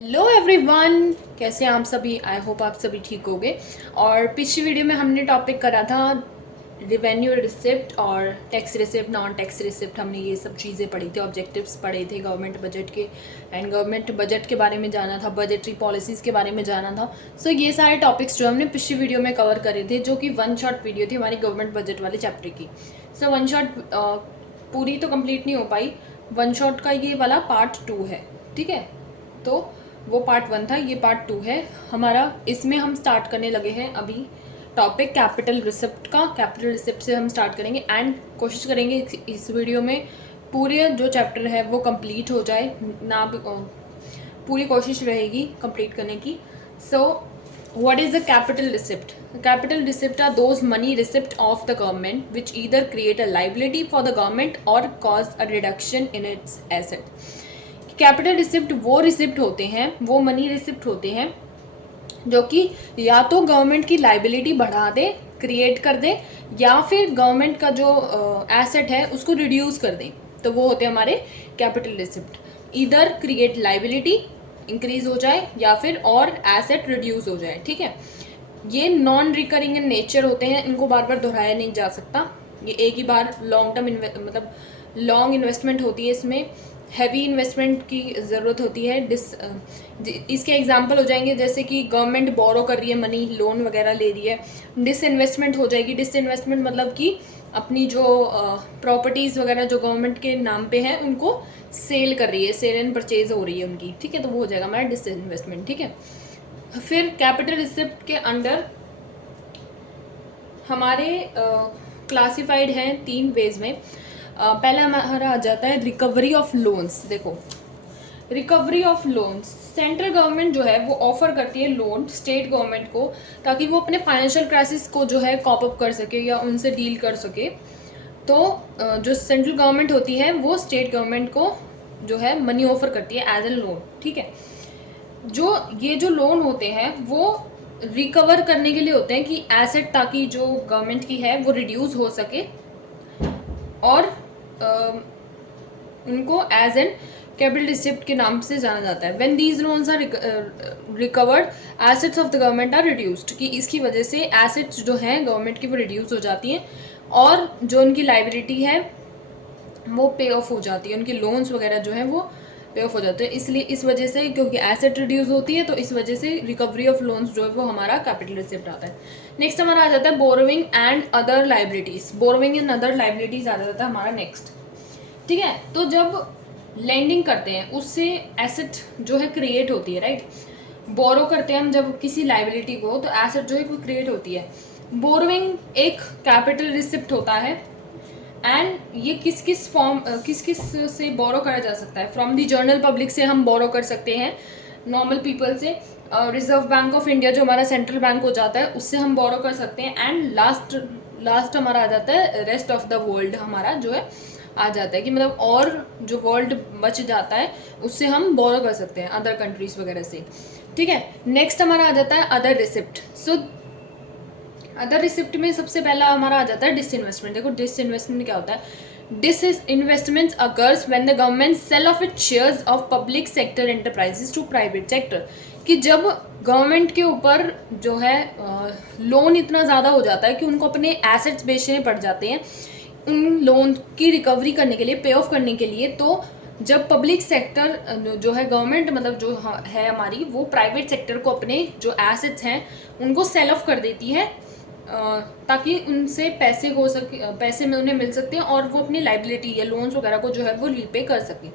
Hello everyone, कैसे हैं आप सभी। आई होप आप सभी ठीक होंगे। और पिछली वीडियो में हमने टॉपिक करा था रिवेन्यू रिसिप्ट और tax receipt, non tax receipt. हमने ये सब चीज़ें पढ़ी थी, ऑब्जेक्टिव्स पढ़े थे गवर्नमेंट बजट के, एंड गवर्नमेंट बजट के बारे में जाना था, बजटरी पॉलिसीज़ के बारे में जाना था। सो ये सारे टॉपिक्स जो हमने पिछली वीडियो में कवर करे थे, जो कि वन शॉट वीडियो थी हमारी गवर्नमेंट बजट वाले चैप्टर की। सो वन शॉट पूरी तो कंप्लीट नहीं हो पाई, वन शॉट का ये वाला पार्ट 2 है, ठीक है। तो वो पार्ट 1 था, ये पार्ट 2 है हमारा। इसमें हम स्टार्ट करने लगे हैं अभी टॉपिक कैपिटल रिसिप्ट का। कैपिटल रिसिप्ट से हम स्टार्ट करेंगे एंड कोशिश करेंगे इस वीडियो में पूरे जो चैप्टर है वो कंप्लीट हो जाए ना। पूरी कोशिश रहेगी कंप्लीट करने की। सो what is a capital receipt? Capital receipt are those money receipt of the government which either create a liability for the government or cause a reduction in its asset. Capital receipt वो receipt होते हैं, वो money receipt होते हैं जो कि या तो गवर्नमेंट की लाइबिलिटी बढ़ा दे, क्रिएट कर दे, या फिर गवर्नमेंट का जो एसेट है उसको रिड्यूस कर दे। तो वो होते हैं हमारे कैपिटल रिसिप्ट। इधर क्रिएट लाइबिलिटी इंक्रीज हो जाए या फिर और एसेट रिड्यूस हो जाए, ठीक है। ये नॉन रिकरिंग इन नेचर होते हैं, इनको बार बार दोहराया नहीं जा सकता। ये एक ही बार लॉन्ग टर्म मतलब लॉन्ग इन्वेस्टमेंट होती है, इसमें हैवी इन्वेस्टमेंट की ज़रूरत होती है। इसके एग्जांपल हो जाएंगे जैसे कि गवर्नमेंट बोरो कर रही है मनी, लोन वगैरह ले रही है। डिसइन्वेस्टमेंट हो जाएगी। डिसइन्वेस्टमेंट मतलब कि अपनी जो प्रॉपर्टीज़ वगैरह जो गवर्नमेंट के नाम पे हैं उनको सेल कर रही है, सेल एंड परचेज हो रही है उनकी, ठीक है। तो वो हो जाएगा हमारा डिसइन्वेस्टमेंट, ठीक है। फिर कैपिटल रिसिप्ट के अंडर हमारे क्लासिफाइड हैं 3 वेज में। पहला हमारा आ जाता है रिकवरी ऑफ लोन्स। देखो, recovery of loans, central government जो है वो ऑफर करती है लोन स्टेट गवर्नमेंट को, ताकि वो अपने फाइनेंशियल क्राइसिस को जो है कॉप अप कर सके या उनसे डील कर सके। तो जो सेंट्रल गवर्नमेंट होती है वो स्टेट गवर्नमेंट को जो है मनी ऑफर करती है एज ए लोन, ठीक है। ये जो लोन होते हैं वो रिकवर करने के लिए होते हैं कि एसेट, ताकि जो गवर्नमेंट की है वो रिड्यूस हो सके और उनको एज एन कैपिटल रिसिप्ट के नाम से जाना जाता है। When these loans are recovered assets of the government are reduced, कि इसकी वजह से एसेट्स जो हैं गवर्नमेंट की वो रिड्यूस हो जाती हैं और जो उनकी लाइबिलिटी है वो पे ऑफ हो जाती है, उनकी लोन्स वगैरह जो है वो पे ऑफ हो जाते हैं। इसलिए इस वजह से, क्योंकि एसेट रिड्यूस होती है, तो इस वजह से रिकवरी ऑफ लोन्स जो है वो हमारा कैपिटल रिसिप्ट आता है। नेक्स्ट हमारा आ जाता है borrowing and other liabilities. Borrowing and other liabilities आ जाता है हमारा नेक्स्ट, ठीक है। तो जब लेंडिंग करते हैं उससे एसेट जो है क्रिएट होती है, राइट। बोरो करते हैं हम जब किसी लाइबिलिटी को, तो एसेट जो है वो क्रिएट होती है। बोरोइंग एक कैपिटल रिसिप्ट होता है एंड ये किस किस से बोरो करा जा सकता है। फ्रॉम दी जनरल पब्लिक से हम बोरो कर सकते हैं, नॉर्मल पीपल से। रिजर्व बैंक ऑफ इंडिया जो हमारा सेंट्रल बैंक हो जाता है उससे हम बोरो कर सकते हैं। एंड लास्ट हमारा आ जाता है रेस्ट ऑफ द वर्ल्ड, हमारा जो है आ जाता है कि मतलब और जो वर्ल्ड बच जाता है उससे हम बोरो कर सकते हैं अदर कंट्रीज वगैरह से, ठीक है। नेक्स्ट हमारा आ जाता है other receipt. So other receipt में सबसे पहला हमारा आ जाता है डिसइन्वेस्टमेंट। देखो डिसइन्वेस्टमेंट क्या होता है। Disinvestment occurs when the government sell off its shares of public sector enterprises to private sector, कि जब गवर्नमेंट के ऊपर जो है लोन इतना ज़्यादा हो जाता है कि उनको अपने एसेट्स बेचने पड़ जाते हैं उन लोन की रिकवरी करने के लिए, पे ऑफ करने के लिए। तो जब पब्लिक सेक्टर जो है गवर्नमेंट मतलब जो है हमारी, वो प्राइवेट सेक्टर को अपने जो एसेट्स हैं उनको सेल ऑफ कर देती है, ताकि उनसे पैसे हो सके, पैसे में उन्हें मिल सकते हैं और वो अपनी लाइबिलिटी या लोन्स वगैरह को जो है वो रीपे कर सके,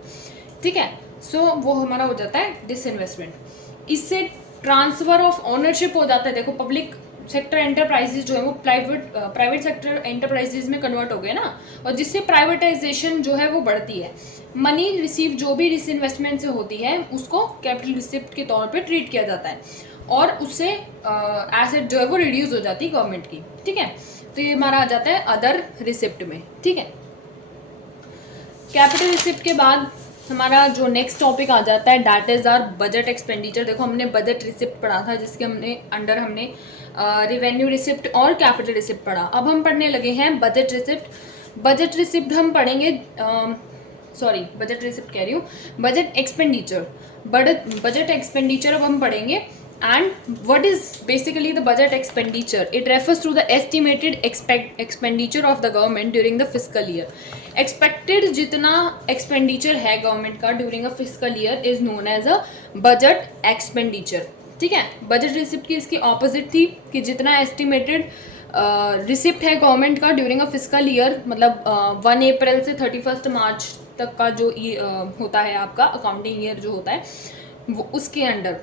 ठीक है। सो वो हमारा हो जाता है डिसइन्वेस्टमेंट। इससे ट्रांसफर ऑफ ओनरशिप हो जाता है। देखो पब्लिक सेक्टर एंटरप्राइजेज जो है वो प्राइवेट सेक्टर एंटरप्राइजेज में कन्वर्ट हो गए ना, और जिससे प्राइवेटाइजेशन जो है वो बढ़ती है। मनी रिसीव जो भी डिसइन्वेस्टमेंट से होती है उसको कैपिटल रिसिप्ट के तौर पे ट्रीट किया जाता है और उससे एसेट जो है वो रिड्यूस हो जाती है गवर्नमेंट की, ठीक है। तो ये हमारा आ जाता है अदर रिसिप्ट में, ठीक है। कैपिटल रिसिप्ट के बाद हमारा जो नेक्स्ट टॉपिक आ जाता है that is our budget expenditure. देखो हमने बजट रिसिप्ट पढ़ा था जिसके हमने रिवेन्यू रिसिप्ट और कैपिटल रिसिप्ट पढ़ा। अब हम पढ़ने लगे हैं बजट रिसिप्ट। बजट रिसिप्ट हम पढ़ेंगे, बजट रिसिप्ट कह रही हूँ, बजट एक्सपेंडिचर। बजट एक्सपेंडिचर अब हम पढ़ेंगे। And what is basically the budget expenditure? It refers to the estimated expenditure of the government during the fiscal year. Expected जितना expenditure है गवर्नमेंट का during a fiscal year is known as a budget expenditure. ठीक है, budget receipt की इसकी opposite थी कि जितना एस्टिमेटेड रिसिप्ट है गवर्नमेंट का ड्यूरिंग अ फिस्कल ईयर, मतलब 1 अप्रैल से 31 मार्च तक का जो होता है आपका अकाउंटिंग ईयर जो होता है, वो उसके अंडर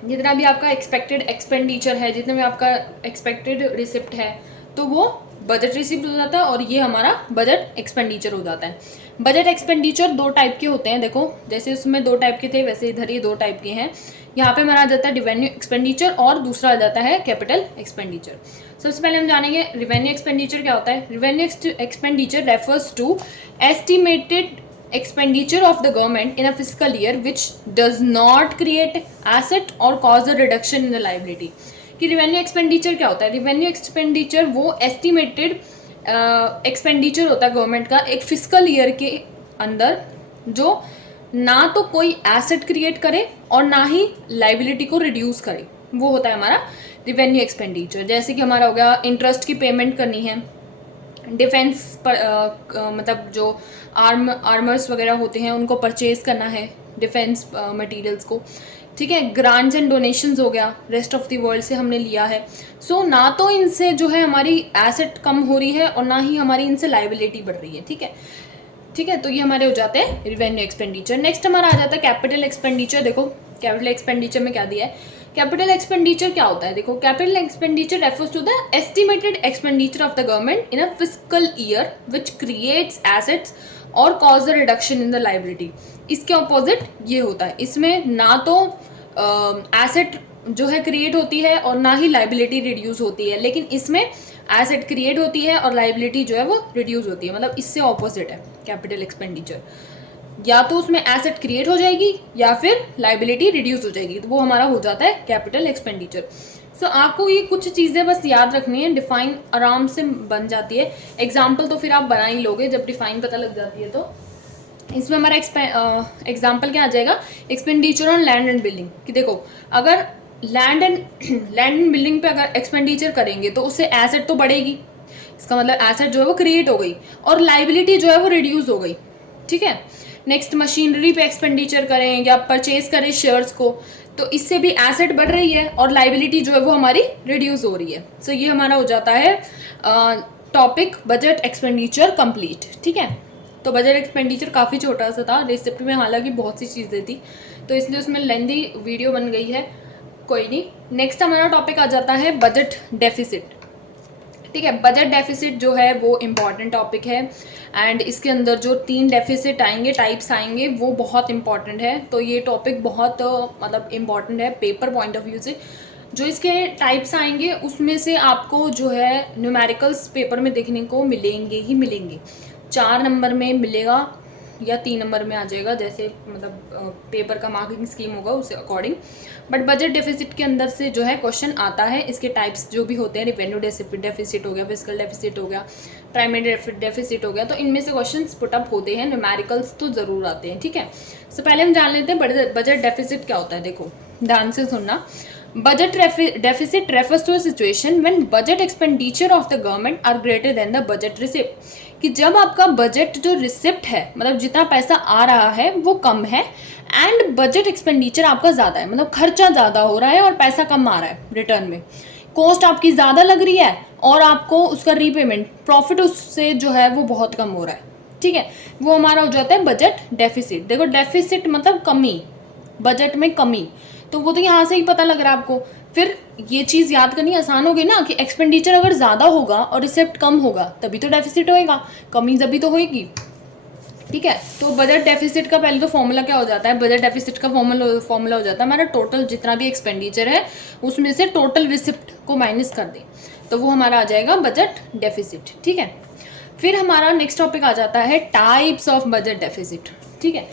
जितना भी आपका एक्सपेक्टेड एक्सपेंडिचर है, जितना भी आपका एक्सपेक्टेड रिसिप्ट है, तो वो बजट रिसिप्ट हो जाता है और ये हमारा बजट एक्सपेंडिचर हो जाता है। बजट एक्सपेंडिचर 2 टाइप के होते हैं, देखो जैसे उसमें 2 टाइप के थे वैसे इधर ये 2 टाइप के हैं। यहाँ पे हमारा आ जाता है रिवेन्यू एक्सपेंडिचर और दूसरा आ जाता है कैपिटल एक्सपेंडिचर। सबसे पहले हम जानेंगे रिवेन्यू एक्सपेंडिचर क्या होता है। Revenue expenditure refers to estimated expenditure of the government in a fiscal year which does not create asset or cause a reduction in the liability। कि रिवेन्यू एक्सपेंडिचर क्या होता है? रिवेन्यू एक्सपेंडिचर वो estimated expenditure होता है government का एक fiscal year के अंदर, जो ना तो कोई एसेट क्रिएट करे और ना ही लाइबिलिटी को रिड्यूस करे, वो होता है हमारा रिवेन्यू एक्सपेंडिचर। जैसे कि हमारा हो गया इंटरेस्ट की पेमेंट करनी है, डिफेंस पर मतलब जो आर्मर्स वगैरह होते हैं उनको परचेज करना है, डिफेंस मटेरियल्स को। ठीक है, ग्रांट्स एंड डोनेशंस हो गया, रेस्ट ऑफ द वर्ल्ड से हमने लिया है। सो ना तो इनसे जो है हमारी एसेट कम हो रही है और ना ही हमारी इनसे लाइबिलिटी बढ़ रही है। ठीक है, ठीक है, तो ये हमारे हो जाते हैं रिवेन्यू एक्सपेंडिचर। नेक्स्ट हमारा आ जाता है कैपिटल एक्सपेंडिचर। देखो कैपिटल एक्सपेंडिचर में क्या दिया है। कैपिटल एक्सपेंडिचर क्या होता है? देखो capital expenditure refers to the estimated expenditure of the government in a fiscal year which creates assets और cause the reduction in the liability. इसके ऑपोजिट ये होता है, इसमें ना तो एसेट जो है क्रिएट होती है और ना ही लाइबिलिटी रिड्यूस होती है, लेकिन इसमें एसेट क्रिएट होती है और लाइबिलिटी जो है वो रिड्यूस होती है। मतलब इससे ऑपोजिट है कैपिटल एक्सपेंडिचर, या तो उसमें एसेट क्रिएट हो जाएगी या फिर लाइबिलिटी रिड्यूस हो जाएगी, तो वो हमारा हो जाता है कैपिटल एक्सपेंडिचर। सो आपको ये कुछ चीज़ें बस याद रखनी है, डिफाइन आराम से बन जाती है। एग्जाम्पल तो फिर आप बना ही लोगे जब डिफाइन पता लग जाती है। तो इसमें हमारा एग्जाम्पल क्या आ जाएगा? Expenditure on land and building. कि देखो अगर लैंड एंड बिल्डिंग पे अगर एक्सपेंडिचर करेंगे तो उससे एसेट तो बढ़ेगी, इसका मतलब एसेट जो है वो क्रिएट हो गई और लाइबिलिटी जो है वो रिड्यूस हो गई। ठीक है, नेक्स्ट मशीनरी पे एक्सपेंडिचर करें या परचेज करें शेयर्स को, तो इससे भी एसेट बढ़ रही है और लाइबिलिटी जो है वो हमारी रिड्यूस हो रही है। सो ये हमारा हो जाता है टॉपिक बजट एक्सपेंडिचर कंप्लीट। ठीक है, तो बजट एक्सपेंडिचर काफ़ी छोटा सा था, रिसिप्ट में हालांकि बहुत सी चीज़ें थी तो इसलिए उसमें लेंदी वीडियो बन गई है, कोई नहीं। नेक्स्ट हमारा टॉपिक आ जाता है बजट डेफिसिट। ठीक है, बजट डेफिसिट जो है वो इम्पॉर्टेंट टॉपिक है एंड इसके अंदर जो 3 डेफिसिट आएंगे, टाइप्स आएंगे, वो बहुत इंपॉर्टेंट है। तो ये टॉपिक बहुत मतलब इम्पॉर्टेंट है पेपर पॉइंट ऑफ व्यू से। जो इसके टाइप्स आएंगे उसमें से आपको जो है न्यूमेरिकल्स पेपर में देखने को मिलेंगे ही मिलेंगे। 4 नंबर में मिलेगा या 3 नंबर में आ जाएगा, जैसे मतलब पेपर का मार्किंग स्कीम होगा उससे अकॉर्डिंग। बट बजट डेफिसिट के अंदर से जो है क्वेश्चन आता है। इसके टाइप्स जो भी होते हैं, रिवेन्यू डेफिसिट हो गया, फिस्कल डेफिसिट हो गया, प्राइमरी डेफिसिट हो गया, तो इनमें से क्वेश्चन पुटअप होते हैं, न्यूमेरिकल्स तो ज़रूर आते हैं। ठीक है, तो पहले हम जान लेते हैं बजट डेफिसिट क्या होता है। देखो ध्यान से सुनना। Budget deficit refers to a situation when budget expenditure of the government are greater than the budget receipt. कि जब आपका बजट जो रिसिप्ट है, मतलब जितना पैसा आ रहा है वो कम है एंड बजट एक्सपेंडिचर आपका ज़्यादा है, मतलब खर्चा ज़्यादा हो रहा है और पैसा कम आ रहा है रिटर्न में, कॉस्ट आपकी ज़्यादा लग रही है और आपको उसका रीपेमेंट प्रॉफिट उससे जो है वो बहुत कम हो रहा है। ठीक है, वो हमारा हो जाता है बजट डेफिसिट। देखो डेफिसिट मतलब कमी, बजट में कमी, तो वो तो यहाँ से ही पता लग रहा है आपको। फिर ये चीज़ याद करनी आसान होगी ना कि एक्सपेंडिचर अगर ज़्यादा होगा और रिसिप्ट कम होगा तभी तो डेफिसिट होएगा, कमी तभी तो होएगी। ठीक है, तो बजट डेफिसिट का पहले तो फॉर्मूला क्या हो जाता है? बजट डेफिसिट का फॉर्मूला हो जाता है हमारा टोटल जितना भी एक्सपेंडिचर है उसमें से टोटल रिसिप्ट को माइनस कर दें, तो वो हमारा आ जाएगा बजट डेफिसिट। ठीक है, फिर हमारा नेक्स्ट टॉपिक आ जाता है टाइप्स ऑफ बजट डेफिसिट। ठीक है,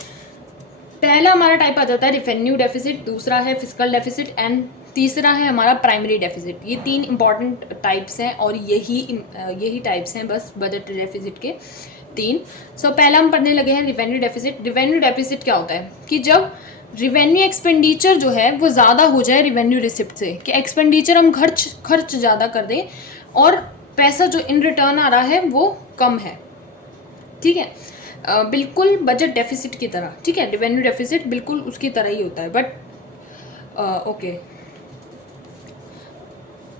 पहला हमारा टाइप आ जाता है रेवेन्यू डेफिसिट, दूसरा है फिस्कल डेफिसिट एंड तीसरा है हमारा प्राइमरी डेफिसिट। ये 3 इंपॉर्टेंट टाइप्स हैं और यही टाइप्स हैं बस बजट डेफिसिट के 3। सो पहला हम पढ़ने लगे हैं रेवेन्यू डेफिसिट। रेवेन्यू डेफिसिट क्या होता है कि जब रिवेन्यू एक्सपेंडिचर जो है वो ज़्यादा हो जाए रिवेन्यू रिसिप्ट से, कि एक्सपेंडिचर हम खर्च ज़्यादा कर दें और पैसा जो इन रिटर्न आ रहा है वो कम है, ठीक है। बिल्कुल बजट डेफिसिट की तरह, ठीक है, रिवेन्यू डेफिसिट बिल्कुल उसकी तरह ही होता है, बट ओके।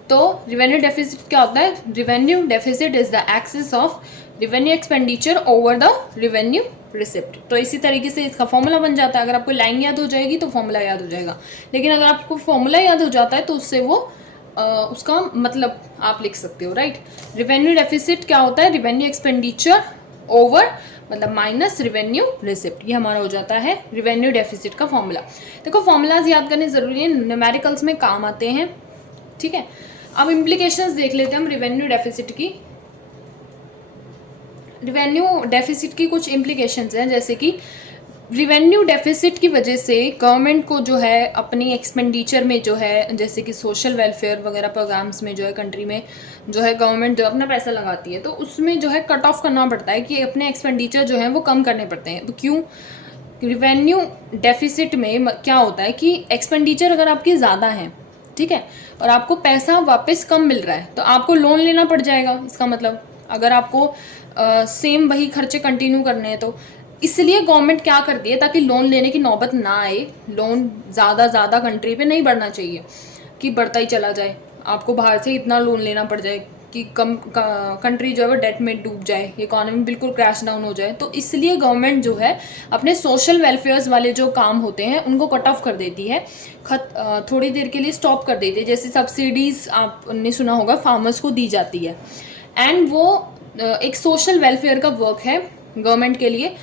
तो रिवेन्यू डेफिसिट क्या होता है? Revenue deficit is the excess of revenue expenditure over the revenue receipt. तो इसी तरीके से इसका फॉर्मूला बन जाता है। अगर आपको लाइन याद हो जाएगी तो फॉर्मूला याद हो जाएगा, लेकिन अगर आपको फॉर्मूला याद हो जाता है तो उससे वो उसका मतलब आप लिख सकते हो, राइट। रिवेन्यू डेफिसिट क्या होता है? रिवेन्यू एक्सपेंडिचर ओवर मतलब माइनस रिवेन्यू रिसिप्ट, ये हमारा हो जाता है रिवेन्यू डेफिसिट का फॉर्मूला। देखो फॉर्मूलाज याद करने ज़रूरी है, न्यूमेरिकल्स में काम आते हैं, ठीक है। अब इम्प्लीकेशंस देख लेते हैं हम रिवेन्यू डेफिसिट की। रिवेन्यू डेफिसिट की कुछ इम्प्लीकेशंस हैं, जैसे कि रिवेन्यू डेफिसिट की वजह से गवर्नमेंट को जो है अपनी एक्सपेंडिचर में जो है, जैसे कि सोशल वेलफेयर वगैरह प्रोग्राम्स में जो है कंट्री में जो है गवर्नमेंट जो अपना पैसा लगाती है, तो उसमें जो है कट ऑफ करना पड़ता है कि अपने एक्सपेंडिचर जो है वो कम करने पड़ते हैं। तो क्यों? रिवेन्यू डेफिसिट में क्या होता है कि एक्सपेंडिचर अगर आपकी ज़्यादा है, ठीक है, और आपको पैसा वापस कम मिल रहा है, तो आपको लोन लेना पड़ जाएगा। इसका मतलब अगर आपको सेम वही खर्चे कंटिन्यू करने हैं, तो इसलिए गवर्नमेंट क्या करती है, ताकि लोन लेने की नौबत ना आए, लोन ज़्यादा कंट्री पे नहीं बढ़ना चाहिए कि बढ़ता ही चला जाए, आपको बाहर से इतना लोन लेना पड़ जाए कि कंट्री जो है वो डेट में डूब जाए, इकोनॉमी बिल्कुल क्रैश डाउन हो जाए। तो इसलिए गवर्नमेंट जो है अपने सोशल वेलफेयर्स वाले जो काम होते हैं उनको कट ऑफ कर देती है, थोड़ी देर के लिए स्टॉप कर देती है। जैसे सब्सिडीज़ आपने सुना होगा फार्मर्स को दी जाती है, एंड वो एक सोशल वेलफेयर का वर्क है गवर्नमेंट के लिए।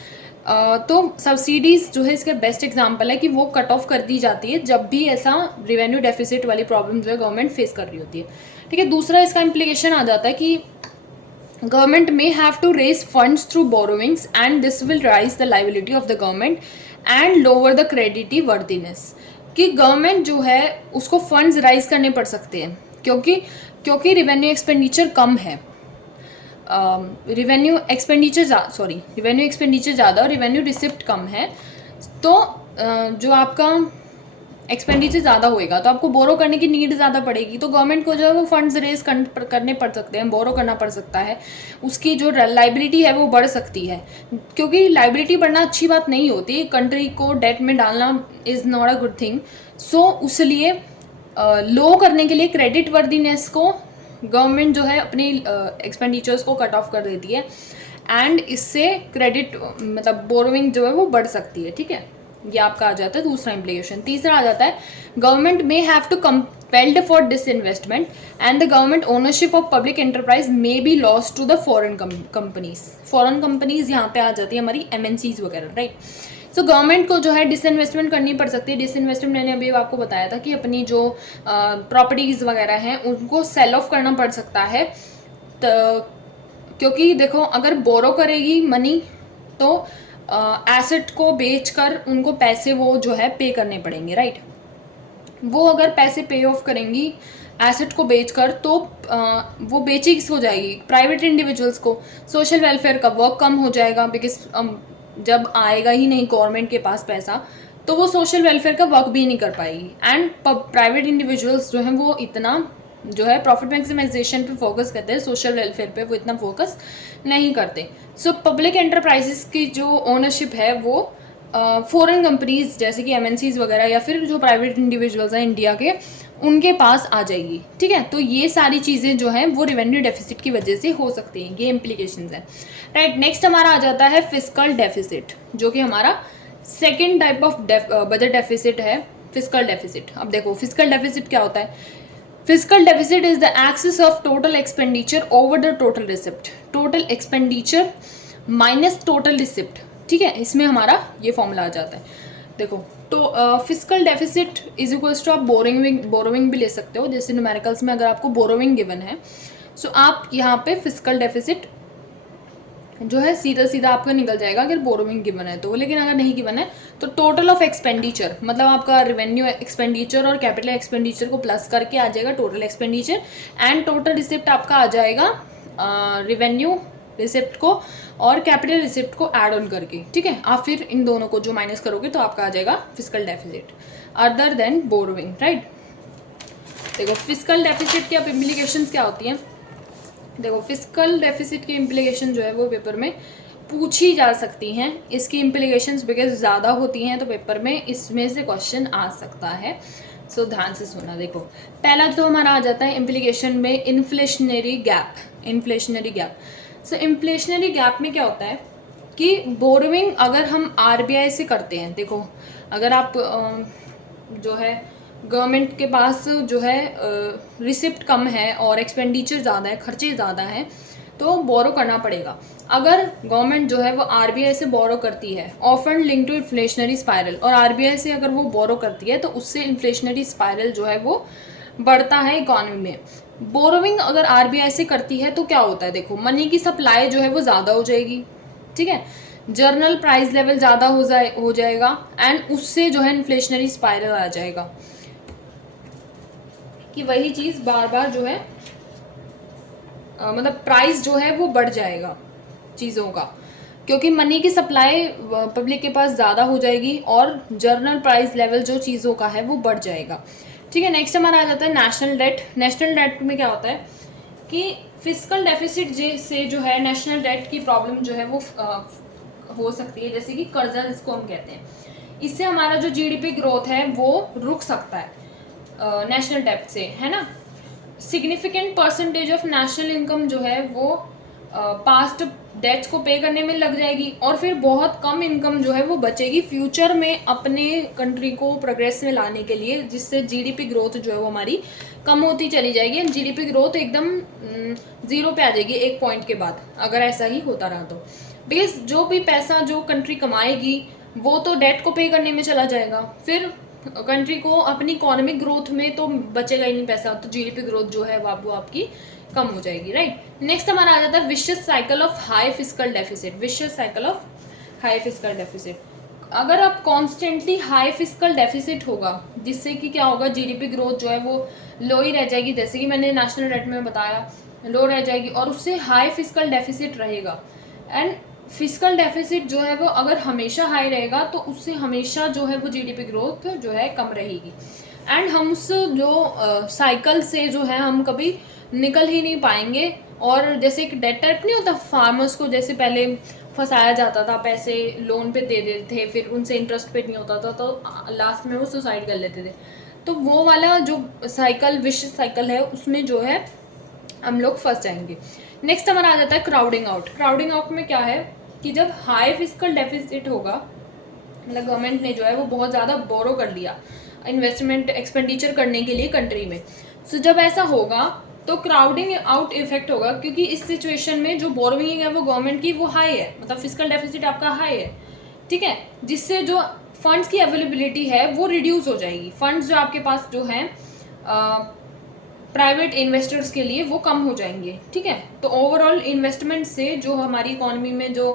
तो सब्सिडीज़ जो है इसका बेस्ट एग्जांपल है कि वो कट ऑफ कर दी जाती है जब भी ऐसा रिवेन्यू डेफिसिट वाली प्रॉब्लम जो है गवर्नमेंट फेस कर रही होती है, ठीक है। दूसरा इसका इम्प्लीकेशन आ जाता है कि government may have to raise funds through borrowings and this will rise the liability of the government and lower the creditworthiness, कि गवर्नमेंट जो है उसको फंड्स राइज करने पड़ सकते हैं क्योंकि रिवेन्यू एक्सपेंडिचर कम है, रिवेन्यू एक्सपेंडिचर ज़्यादा और रिवेन्यू रिसिप्ट कम है। तो जो आपका एक्सपेंडिचर ज़्यादा होएगा तो आपको बोरो करने की नीड ज़्यादा पड़ेगी, तो गवर्नमेंट को जो है वो फंड्स रेज करने पड़ सकते हैं, बोरो करना पड़ सकता है, उसकी जो लाइबिलिटी है वो बढ़ सकती है। क्योंकि लाइबिलिटी बढ़ना अच्छी बात नहीं होती, कंट्री को डेट में डालना is not a good thing. So उसलिए लो करने के लिए क्रेडिट वर्दीनेस को गवर्नमेंट जो है अपनी एक्सपेंडिचर्स को कट ऑफ कर देती है, एंड इससे क्रेडिट मतलब बोरोइंग जो है वो बढ़ सकती है, ठीक है। ये आपका आ जाता है दूसरा इम्प्लीकेशन। तीसरा आ जाता है government may have to compelled for disinvestment and the government ownership of public enterprise may be lost to the foreign companies. Foreign companies यहाँ पे आ जाती है हमारी MNCs वगैरह, राइट। सो गवर्नमेंट को जो है डिसइन्वेस्टमेंट करनी पड़ सकती है। डिसइन्वेस्टमेंट मैंने अभी आपको बताया था कि अपनी जो प्रॉपर्टीज़ वगैरह हैं उनको सेल ऑफ करना पड़ सकता है। तो क्योंकि देखो अगर बोरो करेगी मनी तो एसेट को बेचकर उनको पैसे वो जो है पे करने पड़ेंगे, राइट। वो अगर पैसे पे ऑफ करेंगी एसेट को बेचकर तो वो बेची किसको जाएगी? प्राइवेट इंडिविजुअल्स को। सोशल वेलफेयर का वर्क कम हो जाएगा, बिकॉज जब आएगा ही नहीं गवर्नमेंट के पास पैसा तो वो सोशल वेलफेयर का वर्क भी नहीं कर पाएगी, एंड प्राइवेट इंडिविजुअल्स जो हैं वो इतना जो है प्रॉफिट मैक्सिमाइजेशन पे फोकस करते हैं, सोशल वेलफेयर पे वो इतना फोकस नहीं करते। सो पब्लिक एंटरप्राइजेस की जो ओनरशिप है वो फॉरेन कंपनीज जैसे कि MNCs वगैरह या फिर जो प्राइवेट इंडिविजुअल्स हैं इंडिया के उनके पास आ जाएगी, ठीक है। तो ये सारी चीज़ें जो हैं वो रिवेन्यू डेफिसिट की वजह से हो सकती हैं, ये इम्प्लीकेशंस हैं, राइट। नेक्स्ट हमारा आ जाता है फिस्कल डेफिसिट, जो कि हमारा second type of budget deficit है, फिस्कल डेफिसिट। अब देखो फिस्कल डेफिसिट क्या होता है? Fiscal deficit is the excess of total expenditure over the total receipt, total expenditure minus total receipt, ठीक है। इसमें हमारा ये फॉर्मूला आ जाता है। देखो तो fiscal deficit is equals to आप बोरोविंग भी ले सकते हो, जैसे न्यूमेरिकल्स में अगर आपको बोरोविंग गिवन है सो आप यहाँ पे फिस्कल डेफिसिट जो है सीधा आपका निकल जाएगा अगर बोरोविंग गिवन है तो। लेकिन अगर नहीं गिवन है तो टोटल ऑफ एक्सपेंडिचर मतलब आपका रिवेन्यू एक्सपेंडिचर और कैपिटल एक्सपेंडिचर को प्लस करके आ जाएगा total expenditure, and total receipt आपका आ जाएगा रिवेन्यू रिसिप्ट को और कैपिटल रिसिप्ट को ऐड ऑन करके, ठीक है। आप फिर इन दोनों को जो माइनस करोगे तो आपका आ जाएगा physical deficit other than borrowing, right. देखो फिजिकल डेफिसिट की अब इम्प्लीकेशंस क्या होती हैं। देखो फिजिकल डेफिसिट की इम्प्लीकेशन जो है वो पेपर में पूछी जा सकती हैं। इसकी इम्प्लीकेशंस बिकॉज ज़्यादा होती हैं तो पेपर में इसमें से क्वेश्चन आ सकता है। सो ध्यान से सुनना। देखो पहला जो हमारा आ जाता है इम्प्लीकेशन में इन्फ्लेशनरी गैप। इन्फ्लेशनरी गैप, सो इन्फ्लेशनरी गैप में क्या होता है कि बोरोइंग अगर हम आरबीआई से करते हैं, देखो अगर आप जो है गवर्नमेंट के पास जो है रिसिप्ट कम है और एक्सपेंडिचर ज़्यादा है, खर्चे ज़्यादा हैं, तो बोरो करना पड़ेगा। अगर गवर्नमेंट जो है वो आरबीआई से बोरो करती है often link to inflationary spiral, और आरबीआई से अगर वो बोरो करती है तो उससे इन्फ्लेशनरी स्पायरल जो है वो बढ़ता है इकोनॉमी में। बोरोइंग अगर आरबीआई से करती है तो क्या होता है, देखो मनी की सप्लाई जो है वो ज़्यादा हो जाएगी, ठीक है, जर्नल प्राइस लेवल ज़्यादा हो जाएगा एंड उससे जो है इन्फ्लेशनरी स्पायरल आ जाएगा कि वही चीज़ बार बार जो है मतलब प्राइस जो है वो बढ़ जाएगा चीज़ों का, क्योंकि मनी की सप्लाई पब्लिक के पास ज़्यादा हो जाएगी और जर्नल प्राइस लेवल जो चीज़ों का है वो बढ़ जाएगा, ठीक है। नेक्स्ट हमारा आ जाता है नेशनल डेट। नेशनल डेट में क्या होता है कि फिजिकल डेफिसिट से जो है नेशनल डेट की प्रॉब्लम जो है वो हो सकती है, जैसे कि कर्जा जिसको हम कहते हैं। इससे हमारा जो जीडीपी ग्रोथ है वो रुक सकता है नेशनल डेट से, है ना। Significant percentage of national income जो है वो पास्ट डेट्स को पे करने में लग जाएगी और फिर बहुत कम इनकम जो है वो बचेगी फ्यूचर में अपने कंट्री को प्रोग्रेस में लाने के लिए, जिससे जीडीपी ग्रोथ जो है वो हमारी कम होती चली जाएगी एंड जीडीपी ग्रोथ एकदम 0 पे आ जाएगी 1 पॉइंट के बाद, अगर ऐसा ही होता रहा तो। बिकॉज जो भी पैसा जो कंट्री कमाएगी वो तो डेट को पे करने में चला जाएगा, फिर कंट्री को अपनी इकोनॉमिक ग्रोथ में तो बचेगा ही नहीं पैसा, तो जीडीपी ग्रोथ जो है वो आपकी कम हो जाएगी, राइट। नेक्स्ट हमारा आ जाता है vicious cycle of high physical deficit. Vicious cycle of high physical deficit, अगर आप कॉन्स्टेंटली हाई फिजिकल डेफिसिट होगा जिससे कि क्या होगा, जीडीपी ग्रोथ जो है वो लो ही रह जाएगी, जैसे कि मैंने नेशनल रेट में बताया लो रह जाएगी और उससे हाई फिजिकल डेफिसिट रहेगा। एंड फिजिकल डेफिसिट जो है वो अगर हमेशा हाई रहेगा तो उससे हमेशा जो है वो जीडीपी ग्रोथ जो है कम रहेगी एंड हम उस जो साइकिल से जो है हम कभी निकल ही नहीं पाएंगे। और जैसे एक डेट टाइप नहीं होता, फार्मर्स को जैसे पहले फंसाया जाता था, पैसे लोन पे दे देते थे, फिर उनसे इंटरेस्ट पे नहीं होता था तो लास्ट में वो सुसाइड कर लेते थे, तो वो वाला जो साइकिल विशियस साइकिल है उसमें जो है हम लोग फंस जाएंगे। नेक्स्ट हमारा आ जाता है क्राउडिंग आउट। क्राउडिंग आउट में क्या है कि जब हाई फिजिकल डेफिसिट होगा, मतलब गवर्नमेंट ने जो है वो बहुत ज़्यादा बोरो कर लिया इन्वेस्टमेंट एक्सपेंडिचर करने के लिए कंट्री में, सो जब ऐसा होगा तो क्राउडिंग आउट इफेक्ट होगा, क्योंकि इस सिचुएशन में जो बोरोइंग है वो गवर्नमेंट की वो हाई है, मतलब फिजिकल डेफिसिट आपका हाई है, ठीक है, जिससे जो फंड्स की अवेलेबिलिटी है वो रिड्यूस हो जाएगी। फंड्स जो आपके पास जो हैं प्राइवेट इन्वेस्टर्स के लिए वो कम हो जाएंगे, ठीक है। तो ओवरऑल इन्वेस्टमेंट से जो हमारी इकोनॉमी में जो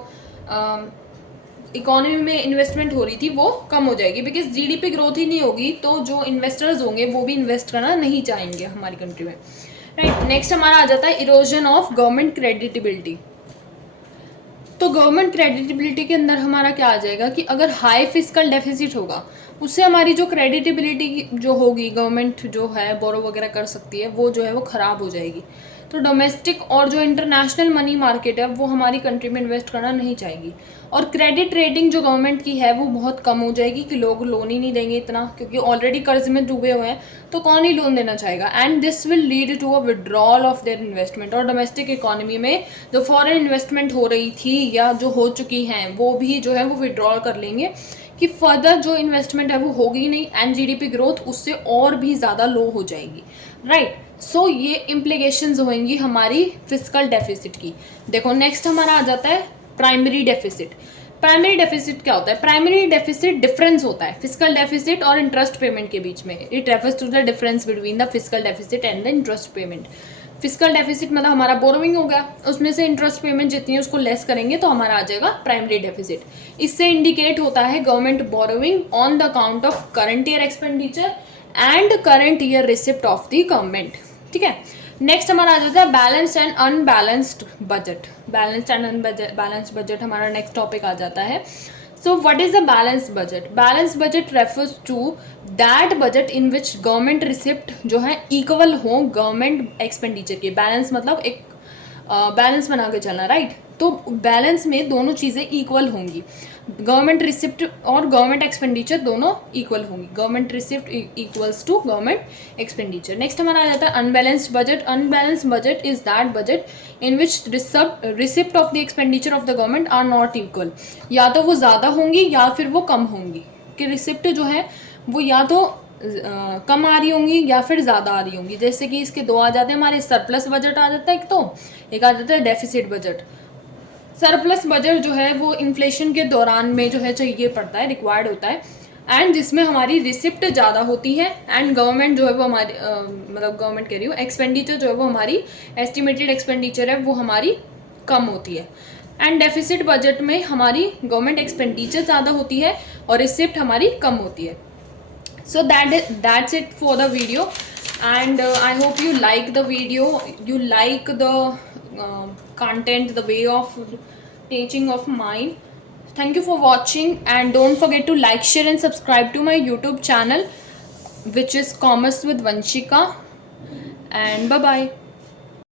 इकोनॉमी में इन्वेस्टमेंट हो रही थी वो कम हो जाएगी, बिकॉज जीडीपी ग्रोथ ही नहीं होगी तो जो इन्वेस्टर्स होंगे वो भी इन्वेस्ट करना नहीं चाहेंगे हमारी कंट्री में, राइट। नेक्स्ट हमारा आ जाता है इरोजन ऑफ गवर्नमेंट क्रेडिटेबिलिटी। तो गवर्नमेंट क्रेडिटेबिलिटी के अंदर हमारा क्या आ जाएगा कि अगर हाई फिजिकल डेफिसिट होगा उससे हमारी जो क्रेडिटेबिलिटी जो होगी, गवर्नमेंट जो है बोरो वगैरह कर सकती है, वो जो है वो ख़राब हो जाएगी। तो डोमेस्टिक और जो इंटरनेशनल मनी मार्केट है वो हमारी कंट्री में इन्वेस्ट करना नहीं चाहेगी और क्रेडिट रेटिंग जो गवर्नमेंट की है वो बहुत कम हो जाएगी कि लोग लोन ही नहीं देंगे इतना, क्योंकि ऑलरेडी कर्ज में डूबे हुए हैं तो कौन ही लोन देना चाहेगा। And this will lead to a withdrawal of their investment, और डोमेस्टिक इकोनॉमी में जो फॉरेन इन्वेस्टमेंट हो रही थी या जो हो चुकी हैं वो भी जो है वो विड्रॉल कर लेंगे कि फर्दर जो इन्वेस्टमेंट है वो होगी नहीं एंड जीडीपी ग्रोथ उससे और भी ज़्यादा लो हो जाएगी, राइट। सो ये इम्प्लीकेशंस होंगी हमारी फिजिकल डेफिसिट की। देखो नेक्स्ट हमारा आ जाता है प्राइमरी डेफिसिट। प्राइमरी डेफिसिट क्या होता है? प्राइमरी डेफिसिट डिफरेंस होता है फिजिकल डेफिसिट और इंटरेस्ट पेमेंट के बीच में। It refers to the difference between the physical deficit and the interest payment. Physical deficit मतलब हमारा बोरोइंग हो गया, उसमें से इंटरेस्ट पेमेंट जितनी है उसको लेस करेंगे तो हमारा आ जाएगा प्राइमरी डेफिसिट। इससे इंडिकेट होता है government borrowing on the account of current year expenditure and current year receipt of the government, ठीक है। नेक्स्ट हमारा आ जाता है balanced and unbalanced budget. Balanced and unbalanced budget हमारा नेक्स्ट टॉपिक आ जाता है। So what is the balanced budget? Balanced budget refers to that budget in which government receipt जो है इक्वल हो गवर्नमेंट एक्सपेंडिचर के। बैलेंस मतलब एक बैलेंस बना के चलना, राइट? तो बैलेंस में दोनों चीज़ें इक्वल होंगी, गवर्नमेंट रिसिप्ट और गवर्नमेंट एक्सपेंडिचर दोनों इक्वल होंगी। Government receipt equals to government expenditure. Next हमारा आ जाता है unbalanced budget. Unbalanced budget is that budget in which receipt of the expenditure of the government are not equal. या तो वो ज़्यादा होंगी या फिर वो कम होंगी, कि रिसिप्ट जो है वो या तो कम आ रही होंगी या फिर ज़्यादा आ रही होंगी। जैसे कि इसके दो आ जाते हैं हमारे, सरप्लस बजट आ जाता है एक आ जाता है डेफिसिट बजट। सरप्लस बजट जो है वो इन्फ्लेशन के दौरान में जो है चाहिए पड़ता है, रिक्वायर्ड होता है, एंड जिसमें हमारी रिसिप्ट ज़्यादा होती है एंड गवर्नमेंट जो है वो हमारी मतलब गवर्नमेंट कह रही हूँ, एक्सपेंडिचर जो है वो हमारी एस्टिमेटेड एक्सपेंडिचर है वो हमारी कम होती है। एंड डेफिसिट बजट में हमारी गवर्नमेंट एक्सपेंडिचर ज़्यादा होती है और रिसिप्ट हमारी कम होती है। So that's it for the video, and I hope you like the video, you like the content, the way of teaching of mine. Thank you for watching, and don't forget to like, share and subscribe to my YouTube channel, which is Commerce with Vanshika, and bye bye.